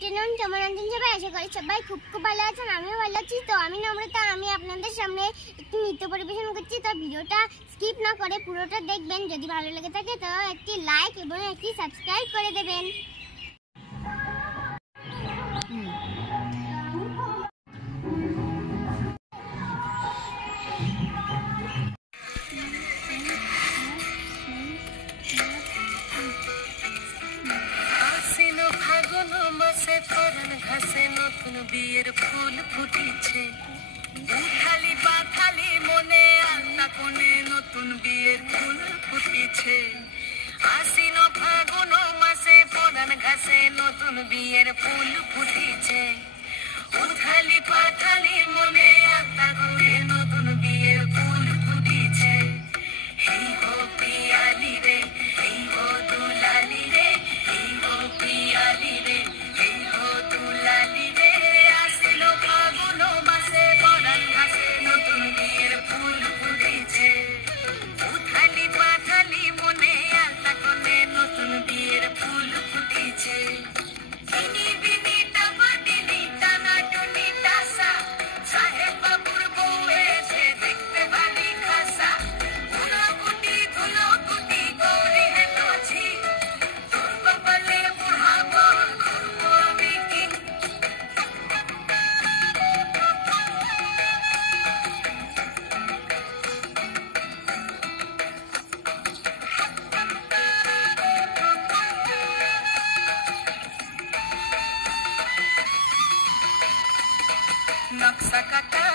Afternoon, কেমন আছেন সবাই? আশা করি সবাই খুব খুব ভালো আছেন। আমিও ভালো আছি। তো আমি নম্রতা, আমি আপনাদের সামনে একটি নৃত্য পরিবেশন করছি। তো ভিডিওটা স্কিপ না করে পুরোটা দেখবেন। যদি ভালো লেগে থাকে তো একটি লাইক এবং একটি সাবস্ক্রাইব করে দেবেন। ঘাসে নতুন বিয়ের ফুল ফুটিছে, উঠালি পাথালি মনে আলতা কোণে নতুন বিয়ের ফুল ফুটিছে। আশ্বিন ফাগুন মাসে পরান ঘাসে নতুন বিয়ের ফুল ফুটিছে, উঠালি পাথালি মনে আলতা কোণে নতুন বিয়ের ফুল ফুটিছে। এই হো পিয়ালি রে, এই হো দুলালি রে, এই হো পিয়ালি রে, এই হো দুলালি রে। আসিল ফাগুন মাসে পরান ঘাসে নতুন বিয়ের ফুল ফুটেছে, উঠালি পাথালি মনে আলতা কোণে নতুন বিয়ের ফুল ফুটেছে। বিনি বিনি টামাটিনি টানা টুনি টাসা, সাহেব বাবুর বউ এসে দেখতে ভালি খাসা। ধুলো কুটি গৌরী হেন আছি, তোর কপালে বুড়া বর করবো আমি কি। নকশা কাটা